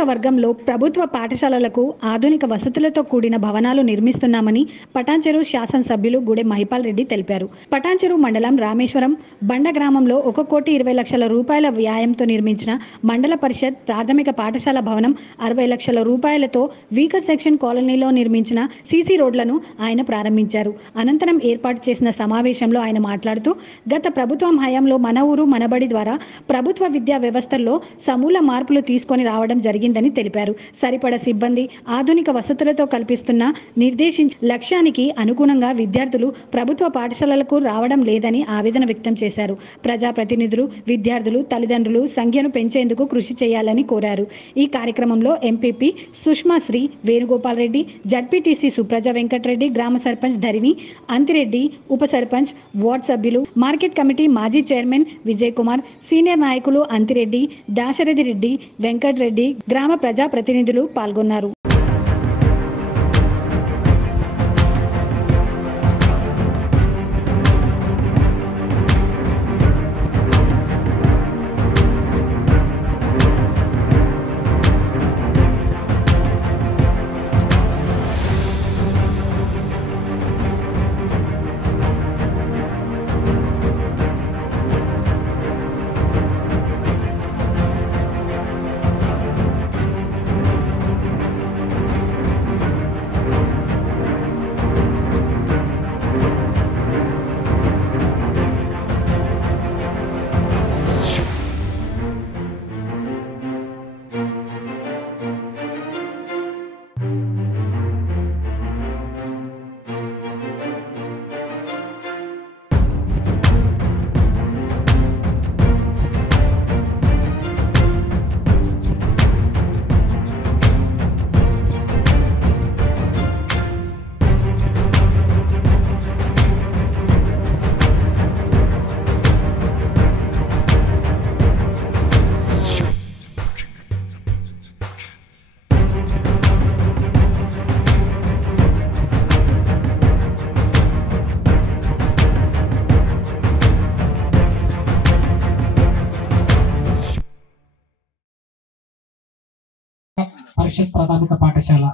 నియోజకవర్గంలో ప్రభుత్వ పాఠశాలలకు ఆధునిక వసతులతో కూడిన భవనాలు నిర్మిస్తున్నామని పటాన్చెరు శాసనసభ్యులు గూడెం మహిపాల్ రెడ్డి తెలిపారు. పటాన్చెరు మండలం రామేశ్వరం బండ గ్రామంలో 1,20 లక్షల రూపాయల వ్యయంతో నిర్మించిన మండల పరిషత్ ప్రాథమిక పాఠశాల భవనం 60 లక్షల రూపాయలతో వీకర్ సెక్షన్ కాలనీలో నిర్మించిన సీసీ రోడ్లను ఆయన ప్రారంభించారు. అనంతరం ఏర్పాటు చేసిన సమావేశంలో ఆయన మాట్లాడుతూ గత ప్రభుత్వం హయాంలో మన ఊరు మనబడి ద్వారా ప్రభుత్వ విద్యా వ్యవస్థల్లో సమూల మార్పులు తీసుకొని రావడం జరిగిందని తెలిపారు. సరిపడ సిబ్బంది, ఆధునిక వసతులతో కల్పిస్తున్న నిర్దేశించిన లక్ష్యానికి అనుగుణంగా విద్యార్థులు ప్రభుత్వ పాఠశాలలకు రావడం లేదని ఆవేదన వ్యక్తం చేశారు. ప్రజాప్రతినిధులు, విద్యార్థులు, తల్లిదండ్రులు సంఖ్యను పెంచేందుకు కృషి చేయాలని కోరారు. ఈ కార్యక్రమంలో ఎంపీపీ సుష్మాశ్రీ, వేణుగోపాల్ రెడ్డి, జడ్పీటీసీ సుప్రజ వెంకటరెడ్డి, గ్రామ సర్పంచ్ ధరిణి అంతిరెడ్డి, ఉప సర్పంచ్, వార్డు సభ్యులు, మార్కెట్ కమిటీ మాజీ చైర్మన్ విజయ్ కుమార్, సీనియర్ నాయకులు అంతిరెడ్డి, దాశరథి రెడ్డి, వెంకటరెడ్డి, గ్రామ ప్రజాప్రతినిధులు పాల్గొన్నారు. పరిషత్ ప్రాథమిక పాఠశాల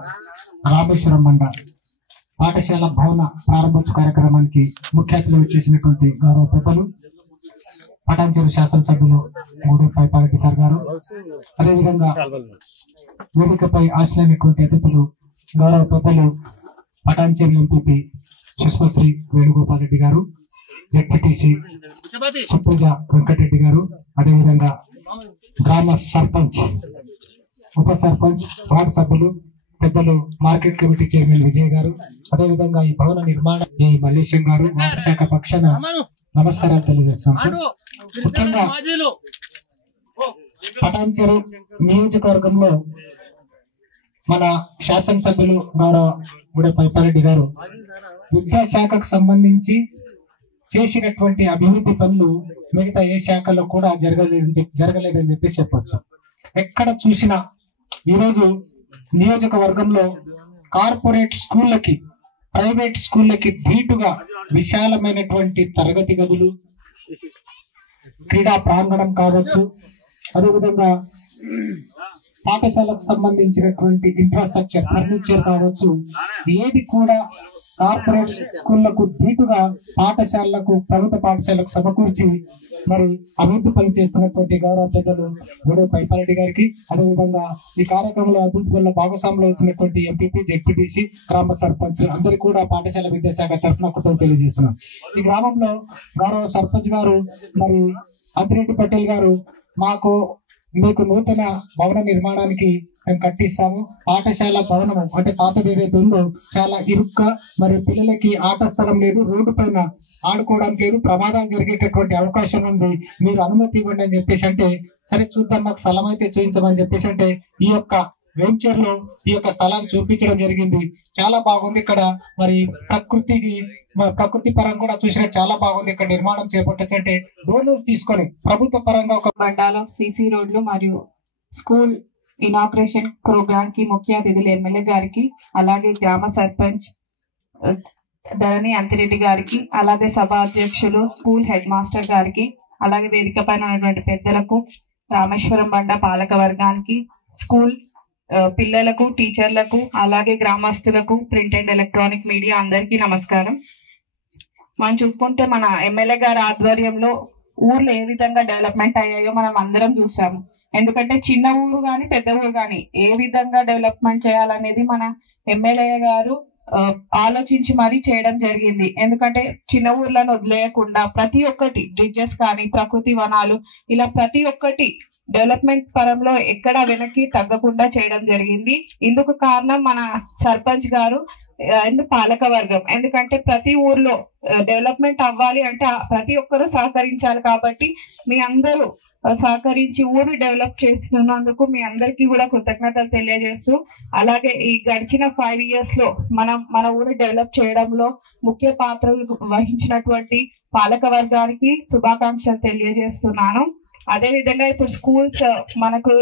రామేశ్వరం మండ పాఠశాల భవన ప్రారంభోత్సవ కార్యక్రమానికి ముఖ్య అతిథులు చేసినటువంటి గౌరవ పెద్దలు పటాన్చెరు శాసనసభ్యులు గూడెం మహిపాల్ రెడ్డి సార్ గారు, అదేవిధంగా వేదికపై ఆశ్రయించినటువంటి అతిథులు గౌరవ పెద్దలు పటాన్చెరు ఎంపీపీ సుష్మాశ్రీ వేణుగోపాల్ రెడ్డి గారు, జడ్పీటీసీ సుప్రజ వెంకటరెడ్డి గారు, అదేవిధంగా గ్రామ సర్పంచ్, ఉప సర్పంచ్, వార్డు సభ్యులు, పెద్దలు, మార్కెట్ కమిటీ చైర్మన్ విజయ్ గారు, అదేవిధంగా ఈ భవన నిర్మాణ ఈ మల్లేశం గారు, వార్డు శాఖ పక్షాన నమస్కారాలు తెలియజేస్తున్నాం. ముఖ్యంగా పటాన్చెరు నియోజకవర్గంలో మన శాసనసభ్యులు గౌరవ గూడెం మహిపాల్ రెడ్డి గారు విద్యాశాఖకు సంబంధించి చేసినటువంటి అభివృద్ధి పనులు మిగతా ఏ శాఖలో కూడా జరగలేదని చెప్పి చెప్పొచ్చు. ఎక్కడ చూసినా ఈరోజు నియోజకవర్గంలో కార్పొరేట్ స్కూళ్ళకి, ప్రైవేట్ స్కూళ్ళకి ధీటుగా విశాలమైనటువంటి తరగతి గదులు, క్రీడా ప్రాంగణం కావచ్చు, అదేవిధంగా పాఠశాలకు సంబంధించినటువంటి ఇన్ఫ్రాస్ట్రక్చర్, ఫర్నిచర్ కావచ్చు, ఏది కూడా కార్పొరేట్ స్కూళ్లకు ధీటుగా పాఠశాలలకు, ప్రభుత్వ పాఠశాలకు సమకూర్చి మరి అభివృద్ధి పని చేస్తున్నటువంటి గౌరవ పెద్దలు గూడెం మహిపాల్ రెడ్డి గారికి, అదేవిధంగా ఈ కార్యక్రమంలో అభివృద్ధి వల్ల భాగస్వాములు అవుతున్నటువంటి ఎంపీపీ, జెడ్పీటీసీ, గ్రామ సర్పంచ్ అందరికీ కూడా పాఠశాల విద్యాశాఖ తరఫున కృతజ్ఞతలు తెలియజేస్తున్నాం. ఈ గ్రామంలో గౌరవ సర్పంచ్ గారు మరి అంతిరెడ్డి పటేల్ గారు మీకు నూతన భవన నిర్మాణానికి మేము కట్టిస్తాము. పాఠశాల భవనము అంటే పాతది ఏదైతే ఉందో చాలా ఇరుక్క, మరి పిల్లలకి ఆట స్థలం లేదు, రోడ్డు పైన ఆడుకోవడానికి లేదు, ప్రమాదాలు జరిగేటటువంటి అవకాశం ఉంది, మీరు అనుమతి ఇవ్వండి అని చెప్పేసి అంటే, సరే చూద్దాం, మాకు స్థలం అయితే చూపించమని చెప్పేసి అంటే ఈ యొక్క వెంచర్ లో ఈ యొక్క స్థలాన్ని చూపించడం జరిగింది. చాలా బాగుంది. ఇక్కడ మరి ప్రకృతి పరంగా కూడా చూసినట్టు చాలా బాగుంది. ఇక్కడ నిర్మాణం చేపట్టచ్చు అంటే రోడ్లు తీసుకొని ప్రభుత్వ పరంగా ఒక బండాలో సీసీ రోడ్లు మరియు స్కూల్ ఇనాగ్రేషన్ ప్రోగ్రామ్ కి ముఖ్య అతిథులు ఎమ్మెల్యే గారికి, అలాగే గ్రామ సర్పంచ్ ధరణి అంతిరెడ్డి గారికి, అలాగే సభ అధ్యక్షులు, స్కూల్ హెడ్ మాస్టర్ గారికి, అలాగే వేదిక పైన ఉన్నటువంటి పెద్దలకు, రామేశ్వరం బండ పాలక వర్గానికి, స్కూల్ పిల్లలకు, టీచర్లకు, అలాగే గ్రామస్తులకు, ప్రింట్ అండ్ ఎలక్ట్రానిక్ మీడియా అందరికీ నమస్కారం. మనం చూసుకుంటే మన ఎమ్మెల్యే గారి ఆధ్వర్యంలో ఊర్లు ఏ విధంగా డెవలప్మెంట్ అయ్యాయో మనం అందరం చూసాము. ఎందుకంటే చిన్న ఊరు కానీ పెద్ద ఊరు కానీ ఏ విధంగా డెవలప్మెంట్ చేయాలనేది మన ఎమ్మెల్యే గారు ఆలోచించి మరీ చేయడం జరిగింది. ఎందుకంటే చిన్న ఊర్లను వదిలేయకుండా ప్రతి ఒక్కటి బ్రిడ్జెస్ కానీ, ప్రకృతి వనాలు, ఇలా ప్రతి ఒక్కటి డెవలప్మెంట్ పరంలో ఎక్కడ వెనక్కి తగ్గకుండా చేయడం జరిగింది. ఇందుకు కారణం మన సర్పంచ్ గారు అండ్ పాలక వర్గం. ఎందుకంటే ప్రతి ఊర్లో డెవలప్మెంట్ అవ్వాలి అంటే ప్రతి ఒక్కరూ సహకరించాలి. కాబట్టి మీ అందరూ సహకరించి ఊరు డెవలప్ చేసుకున్నందుకు మీ అందరికీ కూడా కృతజ్ఞతలు తెలియజేస్తూ, అలాగే ఈ గడిచిన 5 years లో మన ఊరు డెవలప్ చేయడంలో ముఖ్య పాత్రలు వహించినటువంటి పాలక వర్గానికి శుభాకాంక్షలు తెలియజేస్తున్నాను. అదే విధంగా ఇప్పుడు స్కూల్స్ మనకు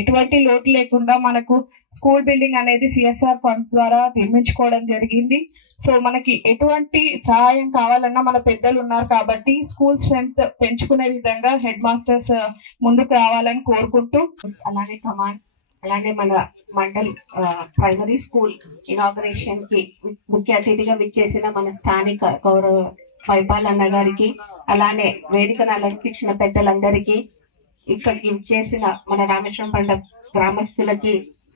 ఎటువంటి లోటు లేకుండా మనకు స్కూల్ బిల్డింగ్ అనేది CSR ఫండ్స్ ద్వారా నిర్మించుకోవడం జరిగింది. సో మనకి ఎటువంటి సహాయం కావాలన్నా మన పెద్దలు ఉన్నారు కాబట్టి స్కూల్ స్ట్రెంత్ పెంచుకునే విధంగా హెడ్ మాస్టర్స్ ముందుకు రావాలని కోరుకుంటూ, అలాగే కమాండ్, అలాగే మన మండల్ ప్రైమరీ స్కూల్ ఇనాగరేషన్ కి ముఖ్య అతిథిగా విచ్చేసిన మన స్థానిక గౌరవ వైపాల్ అన్న గారికి, అలానే వేదికను అలంకరించిన పెద్దలందరికీ, ఇక్కడికి విచ్చేసిన మన రామేశ్వరం పండ గ్రామస్తులకి,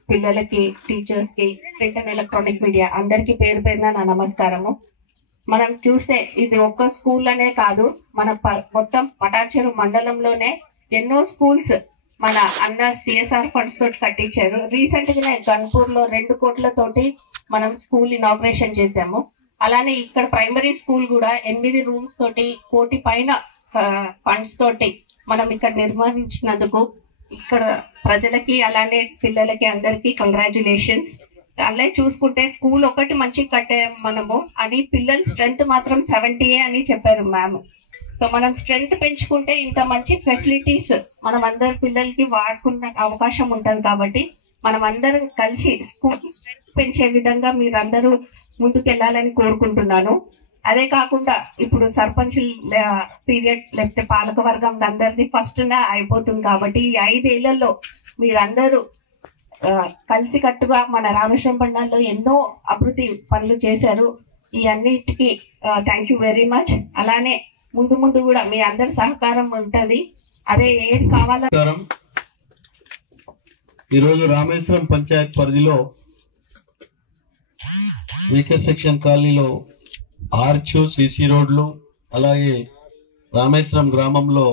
పిల్లలకి, టీచర్స్ కి, ప్రింట్ అండ్ ఎలక్ట్రానిక్ మీడియా అందరికీ పేరు పేరున నా నమస్కారము. మనం చూస్తే ఇది ఒక్క స్కూల్ అనే కాదు, మన మొత్తం పటాన్చెరు మండలంలోనే ఎన్నో స్కూల్స్ మన అన్న CSR ఫండ్స్ తోటి కట్టించారు. రీసెంట్ గా గన్పూర్ లో 2 కోట్లతోటి మనం స్కూల్ ఇనాగ్రేషన్ చేసాము. అలానే ఇక్కడ ప్రైమరీ స్కూల్ కూడా 8 రూమ్స్ తోటి 1 కోటి పైన ఫండ్స్ తోటి మనం ఇక్కడ నిర్వహించినందుకు ఇక్కడ ప్రజలకి, అలానే పిల్లలకి అందరికీ కంగ్రాచులేషన్స్. అలాగే చూసుకుంటే స్కూల్ ఒకటి మంచి కట్టే మనము అని, పిల్లల స్ట్రెంత్ మాత్రం 70 అని చెప్పారు మ్యామ్. సో మనం స్ట్రెంత్ పెంచుకుంటే ఇంత మంచి ఫెసిలిటీస్ మనం అందరి పిల్లలకి వాడుకునే అవకాశం ఉంటుంది. కాబట్టి మనం అందరం కలిసి స్కూల్ స్ట్రెంత్ పెంచే విధంగా మీరందరూ ముందుకు వెళ్ళాలని కోరుకుంటున్నాను. అదే కాకుండా ఇప్పుడు సర్పంచ్ పీరియడ్ లేకపోతే పాలక వర్గం అందరిది ఫస్ట్ అయిపోతుంది. కాబట్టి ఈ 5 ఏళ్లలో మీరందరూ కలిసి కట్టుగా మన రామేశ్వరం పండాల్లో ఎన్నో అభివృద్ధి పనులు చేశారు. ఈ అన్నిటికీ థ్యాంక్ యూ వెరీ మచ్. అలానే ముందు కూడా మీ అందరి సహకారం ఉంటది. అదే ఏది కావాలో. ఈరోజు రామేశ్వరం పంచాయత్ పరిధిలో వీకర్ సెక్షన్ కాలనీలో ఆర్చ్, సిసి రోడ్లు, అలాగే రామేశ్వరం గ్రామంలో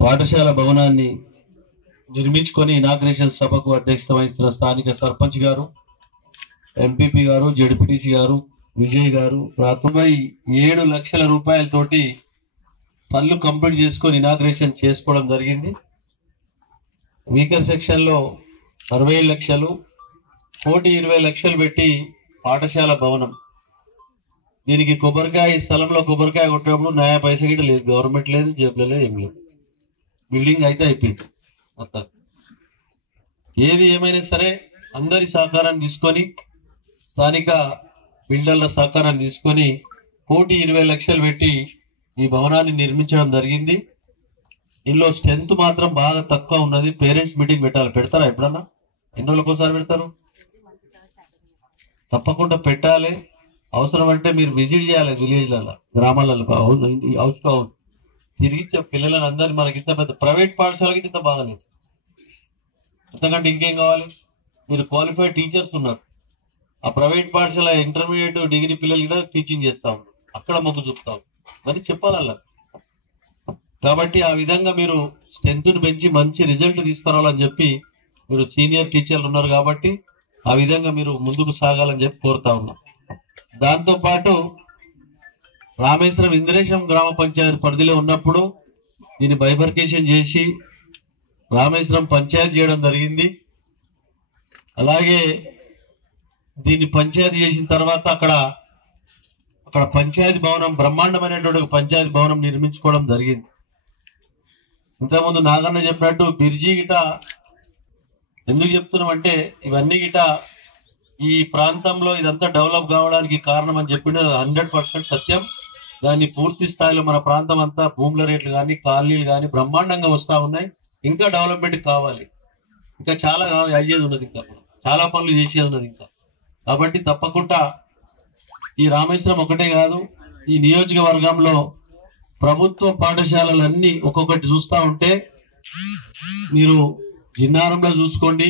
పాఠశాల భవనాన్ని నిర్మించుకొని ఇనాగ్రేషన్ సభకు అధ్యక్షత వహిస్తున్న స్థానిక సర్పంచ్ గారు, ఎంపీపీ గారు, జడ్పీటీసీ గారు, విజయ్ గారు 7 లక్షల రూపాయలతోటి పనులు కంప్లీట్ చేసుకొని ఇనాగ్రేషన్ చేసుకోవడం జరిగింది. వీకర్ సెక్షన్ లో 60 లక్షలు, 1,20 లక్షలు పెట్టి పాఠశాల భవనం. దీనికి కొబ్బరికాయ, స్థలంలో కొబ్బరికాయ కొట్టినప్పుడు నయా పైసా గిట్ట లేదు, గవర్నమెంట్ లేదు, జేబులో లేదు, ఏం లేదు. బిల్డింగ్ అయితే అయిపోయింది మొత్తం. ఏది ఏమైనా సరే అందరి సహకారాన్ని తీసుకొని, స్థానిక బిల్డర్ల సహకారాన్ని తీసుకొని 1,20 లక్షలు పెట్టి ఈ భవనాన్ని నిర్మించడం జరిగింది. ఇందులో స్ట్రెంత్ మాత్రం బాగా తక్కువ ఉన్నది. పేరెంట్స్ మీటింగ్ పెట్టాలి. పెడతారా ఎప్పుడన్నా? ఎన్ని రోజులకు ఒకసారి పెడతారు? తప్పకుండా పెట్టాలి. అవసరం అంటే మీరు విజిట్ చేయాలి విలేజ్లలో, గ్రామాలలో, హౌస్ టు హౌస్ తిరిగి పిల్లలను అందరినీ. మనకి ఇంత పెద్ద ప్రైవేట్ పాఠశాలకి ఇంత బాగాలేదు. అంతకంటే ఇంకేం కావాలి? మీరు క్వాలిఫైడ్ టీచర్స్ ఉన్నారు. ఆ ప్రైవేట్ పాఠశాల ఇంటర్మీడియట్, డిగ్రీ పిల్లలు కూడా టీచింగ్ చేస్తా ఉన్నారు. అక్కడ మొగ్గు చూపుతాం మరి చెప్పాలి అలా. కాబట్టి ఆ విధంగా మీరు స్ట్రెంత్ను పెంచి మంచి రిజల్ట్ తీసుకురావాలని చెప్పి, మీరు సీనియర్ టీచర్లు ఉన్నారు కాబట్టి ఆ విధంగా మీరు ముందుకు సాగాలని చెప్పి కోరుతా ఉన్నాం. దాంతోపాటు రామేశ్వరం ఇంద్రేశం గ్రామ పంచాయతీ పరిధిలో ఉన్నప్పుడు దీన్ని బైఫర్కేషన్ చేసి రామేశ్వరం పంచాయతీ చేయడం జరిగింది. అలాగే దీన్ని పంచాయతీ చేసిన తర్వాత అక్కడ పంచాయతీ భవనం, బ్రహ్మాండమైనటువంటి పంచాయతీ భవనం నిర్మించుకోవడం జరిగింది. ఇంతకుముందు నాగన్న చెప్పినట్టు బిర్జీ గిట ఎందుకు చెప్తున్నాం అంటే, ఇవన్నీ గిట ఈ ప్రాంతంలో ఇదంతా డెవలప్ కావడానికి కారణం అని చెప్పిన 100% సత్యం. దాన్ని పూర్తి స్థాయిలో మన ప్రాంతం అంతా భూముల రేట్లు కానీ, కాలనీలు కానీ బ్రహ్మాండంగా వస్తూ ఉన్నాయి. ఇంకా డెవలప్మెంట్ కావాలి. ఇంకా చాలా అయ్యేది ఉన్నది, ఇంకా చాలా పనులు చేసేది ఉన్నది ఇంకా. కాబట్టి తప్పకుండా ఈ రామేశ్వరం ఒకటే కాదు, ఈ నియోజకవర్గంలో ప్రభుత్వ పాఠశాలలన్నీ ఒక్కొక్కటి చూస్తూ ఉంటే మీరు జిన్నారంలో చూసుకోండి,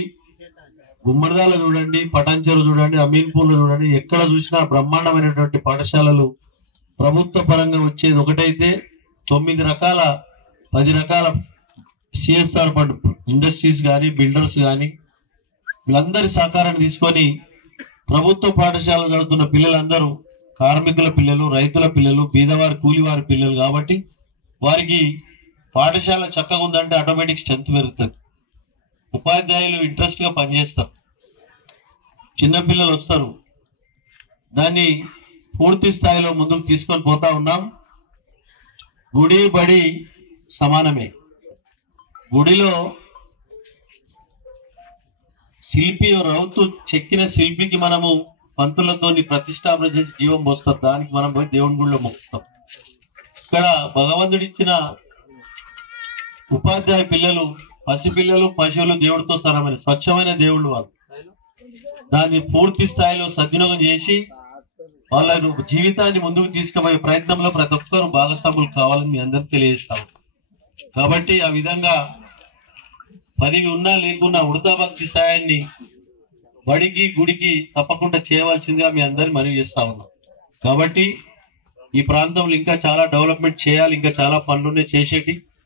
గుమ్మడిదాలో చూడండి, పటాన్చెరు చూడండి, అమీన్పూర్లో చూడండి, ఎక్కడ చూసినా బ్రహ్మాండమైనటువంటి పాఠశాలలు ప్రభుత్వ పరంగా వచ్చేది ఒకటైతే 9 రకాల 10 రకాల సిఎస్ఆర్ ఫండ్ ఇండస్ట్రీస్ కానీ బిల్డర్స్ కానీ వీళ్ళందరి సహకారాన్ని తీసుకొని ప్రభుత్వ పాఠశాల చదువుతున్న పిల్లలందరూ కార్మికుల పిల్లలు, రైతుల పిల్లలు, బీదవారి కూలివారి పిల్లలు. కాబట్టి వారికి పాఠశాల చక్కగా ఉందంటే ఆటోమేటిక్ స్ట్రెంత్ పెరుగుతుంది, ఉపాధ్యాయులు ఇంట్రెస్ట్ గా పనిచేస్తారు, చిన్నపిల్లలు వస్తారు. దాన్ని పూర్తి స్థాయిలో ముందుకు తీసుకొని పోతా ఉన్నాం. గుడి బడి సమానమే. గుడిలో శిల్పి రౌతు చెక్కిన శిల్పికి మనము పంతులతోని ప్రతిష్టాపన చేసి జీవం పోస్తారు, దానికి మనం పోయి దేవుని గుడిలో మొక్కుతాం. ఇక్కడ భగవంతుడిచ్చిన ఉపాధ్యాయ పిల్లలు, పసిపిల్లలు, పశువులు దేవుడితో సరమైన స్వచ్ఛమైన దేవుళ్ళు వాళ్ళు. దాన్ని పూర్తి స్థాయిలో సద్వినియోగం చేసి వాళ్ళ జీవితాన్ని ముందుకు తీసుకుపోయే ప్రయత్నంలో ప్రతి ఒక్కరు భాగస్వాములు కావాలని మీ అందరికి తెలియజేస్తాము. కాబట్టి ఆ విధంగా పదవి ఉన్నా లేకున్నా ఉడతా భక్తి సాయాన్ని బడికి గుడికి తప్పకుండా చేయవలసిందిగా మీ అందరిని మనవి చేస్తా ఉన్నాం. కాబట్టి ఈ ప్రాంతంలో ఇంకా చాలా డెవలప్మెంట్ చేయాలి, ఇంకా చాలా పనులునే చేసేటి.